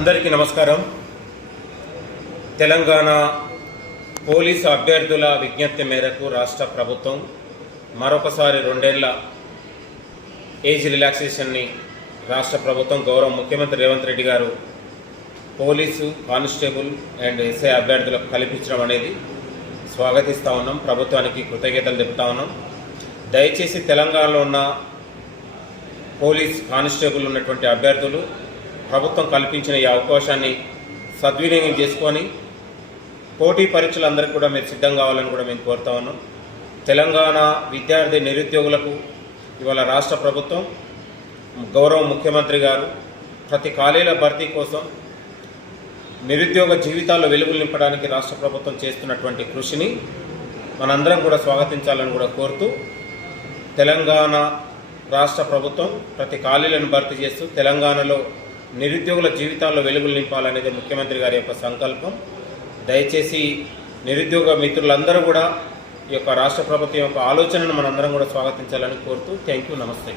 అందరికీ నమస్కారం. తెలంగాణ పోలీసు అభ్యర్థుల విజ్ఞప్తి మేరకు రాష్ట్ర ప్రభుత్వం మరొకసారి 2 ఏళ్ల ఏజ్ రిలాక్సేషన్ని రాష్ట్ర ప్రభుత్వం గౌరవ ముఖ్యమంత్రి రేవంత్ రెడ్డి గారు పోలీసు, కానిస్టేబుల్ అండ్ ఎస్ఐ అభ్యర్థులకు కల్పించడం అనేది స్వాగతిస్తూ ఉన్నాం. ప్రభుత్వానికి కృతజ్ఞతలు తెలుపుతా ఉన్నాం. దయచేసి తెలంగాణలో ఉన్న పోలీస్, కానిస్టేబుల్ ఉన్నటువంటి అభ్యర్థులు ప్రభుత్వం కల్పించిన ఈ అవకాశాన్ని సద్వినియోగం చేసుకొని పోటీ పరీక్షలందరికీ కూడా మీరు సిద్ధం కావాలని కూడా మేము కోరుతా ఉన్నాం. తెలంగాణ విద్యార్థి నిరుద్యోగులకు ఇవాళ రాష్ట్ర ప్రభుత్వం గౌరవ ముఖ్యమంత్రి గారు ప్రతి ఖాళీల భర్తీ కోసం నిరుద్యోగ జీవితాల్లో వెలుగులు నింపడానికి రాష్ట్ర ప్రభుత్వం చేస్తున్నటువంటి కృషిని మనందరం కూడా స్వాగతించాలని కూడా కోరుతూ, తెలంగాణ రాష్ట్ర ప్రభుత్వం ప్రతి ఖాళీలను భర్తీ చేస్తూ తెలంగాణలో నిరుద్యోగుల జీవితాల్లో వెలుగులు నింపాలనేది ముఖ్యమంత్రి గారి యొక్క సంకల్పం. దయచేసి నిరుద్యోగ మిత్రులందరూ కూడా ఈ యొక్క రాష్ట్ర ప్రభుత్వం యొక్క ఆలోచనను మనందరం కూడా స్వాగతించాలని కోరుతూ థ్యాంక్ యూ, నమస్తే.